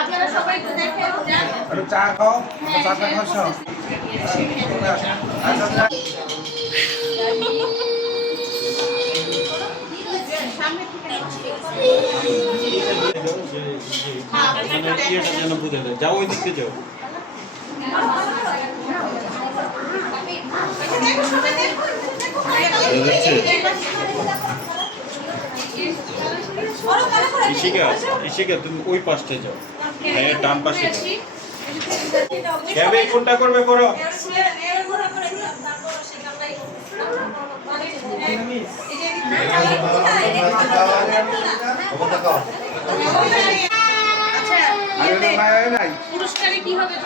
আপনারা সবাই একটু দেখেন একটু চা খাও চাটা খাচ্ছো যাও ওই দিকে যাও ইশিকা তুমি ওই পাশে যাও ডান পাশে যাও কোনটা করবে করো পুরস্কারে কি হবে